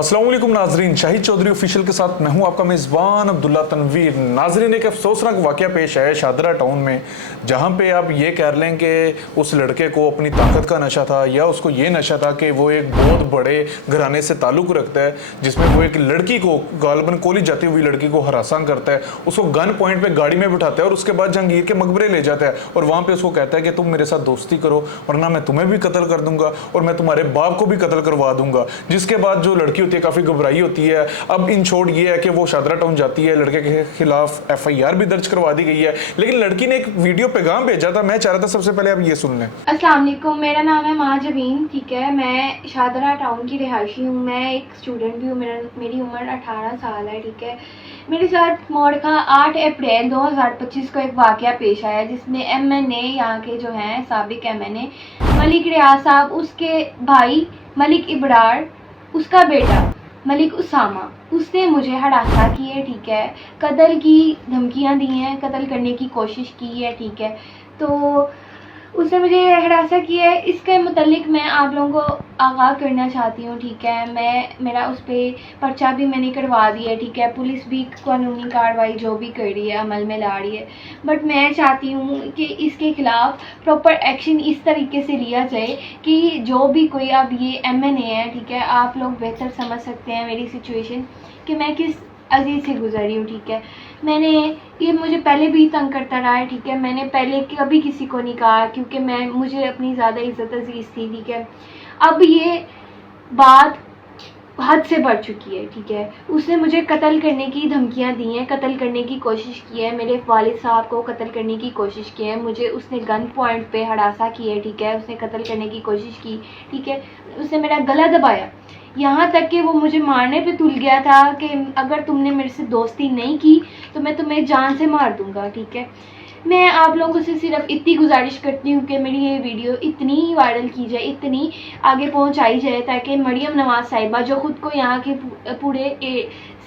अस्सलाम वालेकुम नाजरीन, शाहिद चौधरी ऑफिशियल के साथ मैं हूं आपका मेज़बान अब्दुल्ला तनवीर। नाजरीन, एक अफसोसनाक वाक़या पेश आया शादरा टाउन में, जहां पे आप ये कह लें कि उस लड़के को अपनी ताकत का नशा था या उसको ये नशा था कि वो एक बहुत बड़े घराने से ताल्लुक़ रखता है, जिसमें वो एक लड़की को, गालिबन कॉलेज जाती हुई लड़की को हरासा करता है, उसको गन पॉइंट पर गाड़ी में बिठाता है और उसके बाद जहांगीर के मकबरे ले जाता है और वहाँ पर उसको कहता है कि तुम मेरे साथ दोस्ती करो वरना मैं तुम्हें भी कत्ल कर दूंगा और मैं तुम्हारे बाप को भी कत्ल करवा दूंगा। जिसके बाद जो लड़की काफी घबराई होती है। अब इन शॉर्ट ये है कि वो शादरा टाउन जाती है, लड़के के खिलाफ FIR भी दर्ज करवा दी गई है, लेकिन लड़की ने एक वीडियो पैगाम भेजा था। मैं चाह रहा था सबसे पहले आप ये सुन लें। अस्सलाम वालेकुम, मेरा नाम है महाजबीन, ठीक है। मैं शादरा टाउन की रिहायशी हूँ, मैं एक स्टूडेंट भी हूँ, मेरी उम्र 18 साल है, ठीक है। मेरे साथ मोड़का 8 अप्रैल 2025 को एक वाक़या पेश आया जिसमें MNA यहाँ के जो हैं साबिक MNA मलिक रियाज साहब, उसके भाई मलिक इब्रार, उसका बेटा मलिक उसामा, उसने मुझे हरासा की है, ठीक है। कत्ल की धमकियां दी हैं, कत्ल करने की कोशिश की है, ठीक है। तो उसने मुझे हरासा किया है। इसके मुतल्लिक मैं आप लोगों को आगाह करना चाहती हूँ, ठीक है। मेरा उस पर पर्चा भी मैंने करवा दिया है, ठीक है। पुलिस भी कानूनी कार्रवाई जो भी कर रही है अमल में ला रही है, बट मैं चाहती हूँ कि इसके ख़िलाफ़ प्रॉपर एक्शन इस तरीके से लिया जाए कि जो भी कोई अब ये MNA है, ठीक है, आप लोग बेहतर समझ सकते हैं मेरी सिचुएशन कि मैं किस अजीज़ से गुजरी हूँ, ठीक है। ये मुझे पहले भी तंग करता रहा है, ठीक है। मैंने पहले कभी किसी को नहीं कहा क्योंकि मुझे अपनी ज़्यादा इज़्ज़त अजीज़ थी, ठीक है। अब ये बात हद से बढ़ चुकी है, ठीक है। उसने मुझे कत्ल करने की धमकियां दी हैं, कत्ल करने की कोशिश की है, मेरे वालिद साहब को कत्ल करने की कोशिश की है, मुझे उसने गन पॉइंट पे हरासा की है, ठीक है। उसने कत्ल करने की कोशिश की, ठीक है। उसने मेरा गला दबाया, यहाँ तक कि वो मुझे मारने पे तुल गया था कि अगर तुमने मेरे से दोस्ती नहीं की तो मैं तुम्हें जान से मार दूंगा, ठीक है। मैं आप लोगों से सिर्फ इतनी गुजारिश करती हूँ कि मेरी ये वीडियो इतनी वायरल की जाए, इतनी आगे पहुँचाई जाए ताकि मरियम नवाज साहिबा, जो खुद को यहाँ के पूरे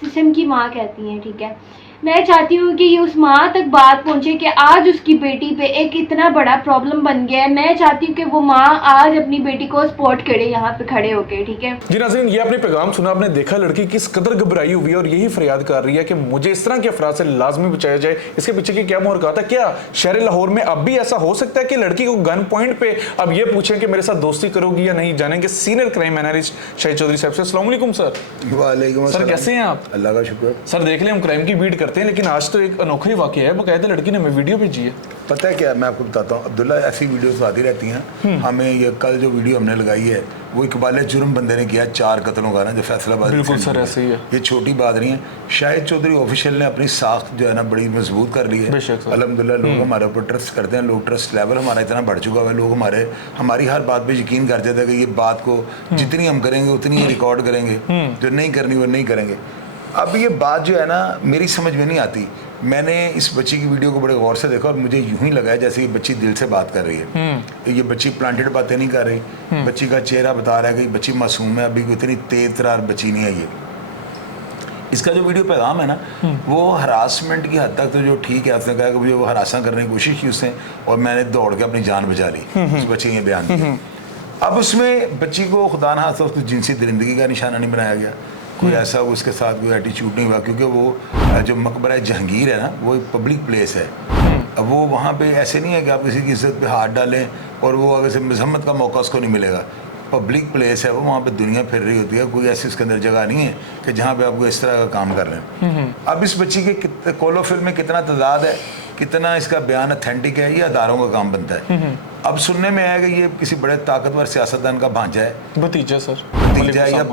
सिस्टम की माँ कहती हैं, ठीक है, मैं चाहती हूँ कि ये उस माँ तक बात पहुँचे कि आज उसकी बेटी पे एक इतना बड़ा प्रॉब्लम बन गया है। मैं चाहती हूँ कि वो माँ आज अपनी बेटी को सपोर्ट करे यहाँ पे खड़े होके, ठीक है। जी नाज़रीन, ये आपने पैगाम सुना, आपने देखा लड़की किस कदर घबराई हुई है और यही फरियाद कर रही है कि मुझे इस तरह के अफराद से लाजमी बचाया जाए। इसके पीछे की क्या मोहर कहा था? क्या शहर लाहौर में अब भी ऐसा हो सकता है कि लड़की को गन पॉइंट पे अब ये पूछें कि मेरे साथ दोस्ती करोगी या नहीं? जानेंगे senior crime analyst Shahid Chaudhary साहब से। अस्सलाम वालेकुम सर। वालेकुम सर, कैसे हैं आप? अल्लाह का शुक्र। सर, देख लें हम क्राइम की बीट करते हैं, लेकिन आज तो एक अनोखा ही वाकया है। बकायदा लड़की ने हमें वीडियो भेजी है। पता है क्या, मैं आपको बताता हूँ अब्दुल्ला, ऐसी वीडियोस आती रहती हैं। हमें ये कल जो वीडियो हमने लगाई है वो इकबाल जुर्म बंदे ने किया 4 कत्लों का ना, जो फैसलाबाद। बिल्कुल सर, ऐसे ही है। ये छोटी बात नहीं है। शाहिद चौधरी ऑफिशियल ने अपनी साख्त जो है ना बड़ी मजबूत कर ली है अल्हम्दुलिल्लाह। लोग हमारे ऊपर ट्रस्ट करते हैं, लोग ट्रस्ट लेवल हमारा इतना बढ़ चुका है, लोग हमारी हर बात पे यकीन करते थे कि ये बात को जितनी हम करेंगे उतनी ही रिकॉर्ड करेंगे, जो नहीं करनी वो नहीं करेंगे। अब ये बात जो है ना मेरी समझ में नहीं आती। मैंने इस बच्ची की वीडियो को बड़े गौर से देखा और मुझे यूं ही लगा है जैसे ये बच्ची दिल से बात कर रही है। ये बच्ची प्लांटेड बातें नहीं कर रही। बच्ची का चेहरा बता रहा है कि बच्ची मासूम है, अभी कोई इतनी तेज तरार बच्ची नहीं है ये। इसका जो वीडियो पैगाम है ना वो हरासमेंट की हद तक तो जो ठीक है, उसने कहा कि मुझे वो हरासा करने की कोशिश की उसने और मैंने दौड़ के अपनी जान बचा ली। उस बच्ची ने बयान दिया। अब उसमें बच्ची को खुदा न खास्ता उसको जिनसी दरिंदगी का निशाना नहीं बनाया गया, कोई ऐसा उसके साथ कोई एटीट्यूड नहीं हुआ, क्योंकि वो जो मकबरा जहांगीर है ना वो एक पब्लिक प्लेस है। अब वो वहाँ पे ऐसे नहीं है कि आप किसी की इज्जत पे हाथ डालें और वो अगर से मजम्मत का मौका उसको नहीं मिलेगा। पब्लिक प्लेस है वो, वहाँ पे दुनिया फिर रही होती है, कोई ऐसी उसके अंदर जगह नहीं है कि जहाँ पे आपको इस तरह का काम कर रहे हैं। अब इस बच्ची के कोलोफिल में कितना तादाद है, कितना इसका बयान अथेंटिक है, ये अदारों का काम बनता है। अब सुनने में आया कि ये किसी बड़े ताकतवर सियासतदान का भांजा है, भतीजा सर, भतीजा या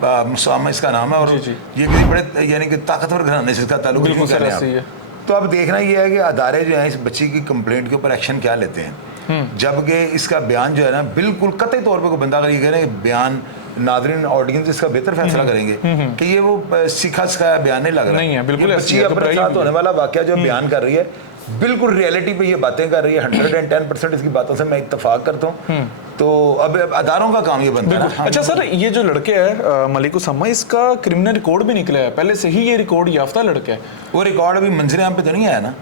मुसामा इसका नाम है, और ये किसी बड़े यानी कि ताकतवर घराने से इसका ताल्लुक है। तो अब देखना ये है कि अदारे जो हैं इस बच्ची की कंप्लेंट के ऊपर एक्शन क्या लेते हैं। जबकि इसका बयान जो है ना बिल्कुल कतई तौर पे कोई बंदा अगर ये कह रहे हैं बयान, नादरीन ऑडियंस इसका बेहतर फैसला करेंगे कि ये वो सिखा सिखाया बयान नहीं लग रहा नहीं है। बिल्कुल बच्ची अपने साथ होने वाला वाकया जो बयान कर रही है बिल्कुल रियलिटी पे ये बातें कर रही है, 110% इसकी बातों से मैं इत्तेफाक करता हूँ। तो अब अदारों का काम ये बनता है ना। अच्छा सर, ये जो लड़के है मलिक उसामा, इसका क्रिमिनल रिकॉर्ड भी निकला है, पहले से ही ये रिकॉर्ड याफ्ता लड़का है। वो रिकॉर्ड अभी मंजर आम पे तो नहीं आया ना?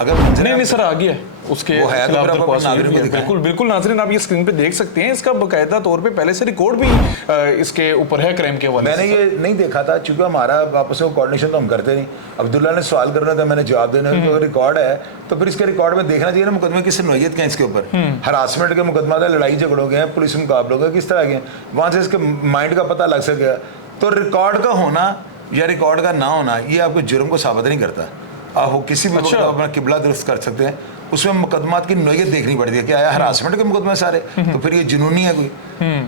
अगर नहीं सर आ गया है उसके वो है तो फिर आप नाज़रीन को दिखाएं। बिल्कुल बिल्कुल नाज़रीन, आप ये स्क्रीन पे देख सकते हैं, इसका बाकायदा तौर पे पहले से रिकॉर्ड भी इसके ऊपर है क्राइम के हवाले से। मैंने ये नहीं देखा था क्योंकि हमारा आपस में कोऑर्डिनेशन तो हम करते नहीं। अब्दुल्ला ने सवाल करना था, मैंने जवाब देना है। तो रिकॉर्ड है तो फिर इसके रिकॉर्ड में देखना चाहिए ना मुकदमे किस नौयत के हैं इसके ऊपर। हरासमेंट के मुकदमा था, लड़ाई झगड़ों के हैं, पुलिस मुकाबलों के किस तरह के हैं, वहाँ से इसके माइंड का पता लग सकेगा। तो रिकॉर्ड का होना या रिकॉर्ड का ना होना ये आपको जुर्म को साबित नहीं करता। आप वो किसी भी अपना किबला दुरुस्त कर सकते हैं, उसमें मुकदमात की नौयत देखनी पड़ती है। क्या आया हरासमेंट के मुकदमे सारे, तो फिर ये जुनूनी है कोई।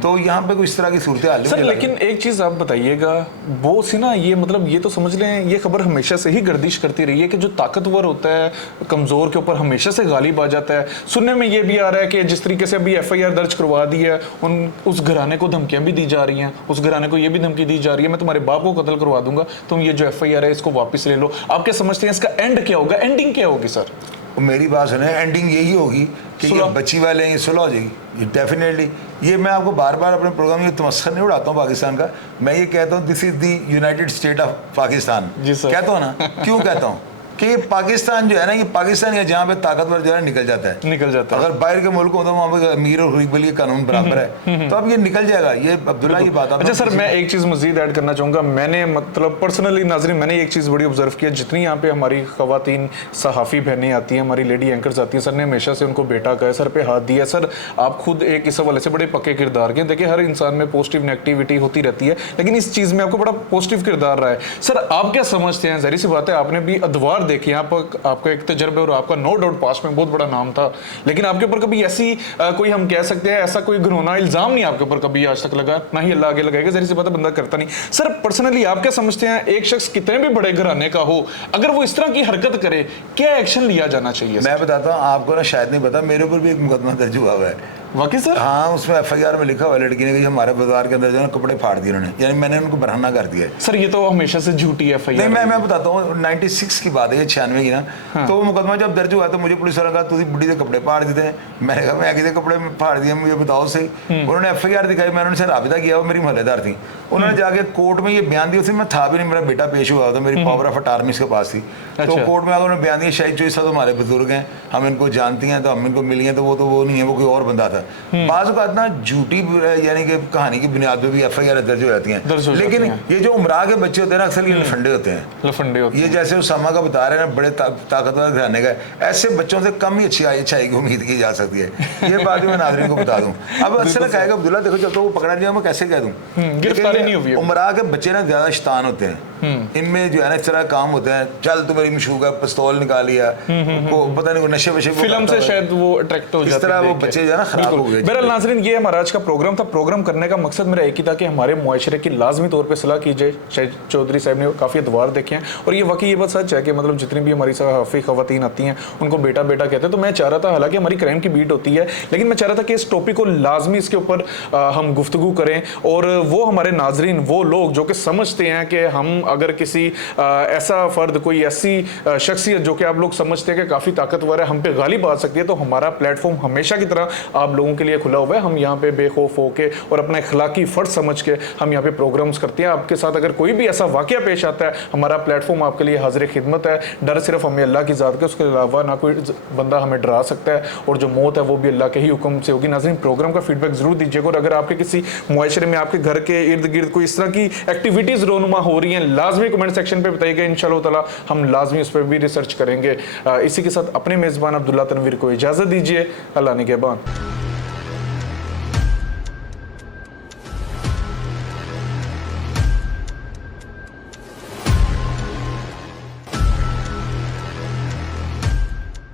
तो यहाँ पे कोई इस तरह की सूरत हाल सर। लेकिन एक चीज आप बताइएगा, वो सी ना ये मतलब ये तो समझ लें ये खबर हमेशा से ही गर्दिश करती रही है कि जो ताकतवर होता है कमजोर के ऊपर हमेशा से गालिब आ जाता है। सुनने में ये भी आ रहा है कि जिस तरीके से अभी FIR दर्ज करवा दी है, उस घराने को धमकियां भी दी जा रही हैं, उस घराने को ये भी धमकी दी जा रही है मैं तुम्हारे बाप को कत्ल करवा दूंगा, तुम ये जो FIR है इसको वापस ले लो। आप क्या समझते हैं इसका एंड क्या होगा, एंडिंग क्या होगी सर? मेरी बात सुने, एंडिंग यही होगी कि ये बच्ची वाले हैं, ये सुलह हो जाएगी, ये डेफिनेटली। ये मैं आपको बार बार अपने प्रोग्राम में तमस्खर नहीं उड़ाता हूँ पाकिस्तान का, मैं ये कहता हूँ this is the United state of Pakistan. कहता हूँ ना, क्यों कहता हूँ कि पाकिस्तान जो है ना, ये पाकिस्तान है जहाँ पे ताकतवर जो है निकल जाता है। अगर बाहर के मुल्क हो तो वहाँ पे अमीर और गरीब के लिए कानून बराबर है, तो अब ये निकल जाएगा। ये अब्दुल्ला की बात। अच्छा सर, मैं एक चीज़ मजीद ऐड करना चाहूँगा। मैंने मतलब पर्सनली नाज़रीन मैंने एक चीज़ बड़ी ऑब्जर्व किया, जितनी यहाँ पे हमारी ख़वातीन सहाफ़ी बहनें आती हैं, हमारी लेडी एंकर्स आती हैं, सर ने हमेशा से उनको बेटा कहा, सर पे हाथ दिया। सर आप खुद एक इस हवाले से बड़े पक्के किरदार के, देखिए हर इंसान में पॉजिटिव नेगेटिविटी होती रहती है, लेकिन इस चीज़ में आपको बड़ा पॉजिटिव किरदार रहा है। सर आप क्या समझते हैं, ज़ाहिर सी बात है आपने भी अदवार देखे, आपका एक तजर्बा और आपका नो डाउट पास में बहुत बड़ा नाम था, लेकिन आपके ऊपर कभी ऐसी कोई हम कह सकते हैं ऐसा कोई घिनौना इल्जाम नहीं आपके ऊपर कभी आज तक लगा, ना ही अल्लाह आगे लगाएगा, ज़ाहिर सी बात है बंदा करता नहीं। सर पर्सनली आप क्या समझते हैं, एक शख्स कितने भी बड़े घराने का हो, अगर वो इस तरह की हरकत करे क्या एक्शन लिया जाना चाहिए? मैं बताता हूँ आपको ना, शायद नहीं पता, मेरे ऊपर भी एक मुकदमा दर्ज हुआ है। वाकई सर? हाँ, उसमें FIR में लिखा हुआ है लड़की ने कि हमारे बाजार के अंदर जो है कपड़े फाड़ दिए उन्होंने, यानी मैंने उनको बरहना कर दिया है। सर ये तो हमेशा से झूठी FIR। नहीं, मैं बताता हूँ 96 की बात है, ये 96 की ना। हाँ। तो वो मुकदमा जब दर्ज हुआ तो मुझे पुलिस वाला कहा तुझे बुढ़ी के कपड़े फाड़ देते हैं। मैंने कहा मैं आगे कपड़े फाड़ दिए, मुझे बताओ सही। उन्होंने FIR दिखाई, मैंने उनसे राबिता किया, वो मेरी मोहल्लेदार थी। उन्होंने जाके कोर्ट में ये बयान दिया, उसे मैं था भी नहीं, मेरा बेटा पेश हुआ था, मेरी पावर ऑफ अटार्मी के पास थी। तो कोर्ट में आकर उन्होंने बयान दिया, शाहिद चौधरी साहब हमारे बुजुर्ग हैं, हम इनको जानती हैं, तो हम इनको मिली हैं, तो वो नहीं है, वो कोई और बंदा था। बाज़ ना झूठी यानी कि कहानी की बुनियाद पे भी FIR दर्ज हो जाती हैं, लेकिन ये जो उमरा के बच्चे होते हैं ना, अक्सर ये लफंडे होते हैं। ये जैसे उसामा का बता रहे हैं ना, बड़े ताकतवर घराने का, ऐसे बच्चों से कम ही अच्छाई की उम्मीद की जा सकती है। ये बात मैं नाज़रीन को बता दूं। अब अक्सर कहेगा अब्दुल्ला देखो जब तो वो पकड़ा नहीं, मैं कैसे कह दूं, गिरफ्तारी नहीं हुई। उमरा के बच्चे ना ज्यादा शैतान होते हैं, इनमें जो है ना इस तरह काम होते हैं, चल तू मेरी मशहूर का पिस्तौल निकाल लिया, पता नहीं नशे वशे फिल्म से शायद वो अट्रैक्ट हो जाते हैं, इस तरह वो बच्चे जो है ना खराब हो गए। बहरहाल नाज़रीन ये हमारा आज का प्रोग्राम था। प्रोग्राम करने का मकसद मेरा एक ही था कि हमारे मुआशरे की लाजमी तौर पे सलाह की जाए। शाहिद चौधरी साहब ने काफ़ी अदवार देखे हैं और ये वाकई ये बात सच है कि मतलब जितनी भी हमारी सहाफ़ी ख़वातीन आती हैं उनको बेटा बेटा कहते हैं। तो मैं चाह रहा था, हालांकि हमारी क्राइम की बीट होती है, लेकिन मैं चाह रहा था कि इस टॉपिक को लाजमी इसके ऊपर हम गुफ्तगू करें और वो हमारे नाजरीन, वो लोग जो कि समझते हैं कि हम अगर किसी ऐसा फ़र्द, कोई ऐसी शख्सियत जो कि आप लोग समझते हैं कि काफ़ी ताकतवर है, हम पे गालिब आ सकती है, तो हमारा प्लेटफॉर्म हमेशा की तरह आप लोगों के लिए खुला हुआ है। हम यहाँ पे बेखौफ होके और अपना इखलाकी फ़र्ज समझ के हम यहाँ पे प्रोग्राम्स करते हैं। आपके साथ अगर कोई भी ऐसा वाक़या पेश आता है, हमारा प्लेटफॉर्म आपके लिए हाजिर खिदमत है। डर सिर्फ हमें अल्लाह की ज़ात के, उसके अलावा ना कोई बंदा हमें डरा सकता है, और जो मौत है वो भी अल्लाह के ही हुक्म से होगी। नाज़रीन प्रोग्राम का फीडबैक ज़रूर दीजिएगा, और अगर आपके किसी मुआशरे में, आपके घर के इर्द गिर्द कोई इस तरह की एक्टिविटीज़ रोनुमा हो रही हैं, लाजमी कमेंट सेक्शन पर बताइएगा। इंशाअल्लाह ताला हम लाजमी उस पर भी रिसर्च करेंगे। इसी के साथ अपने मेज़बान अब्दुल्ला तनवीर को इजाज़त दीजिए। अल्लाह निगहबान।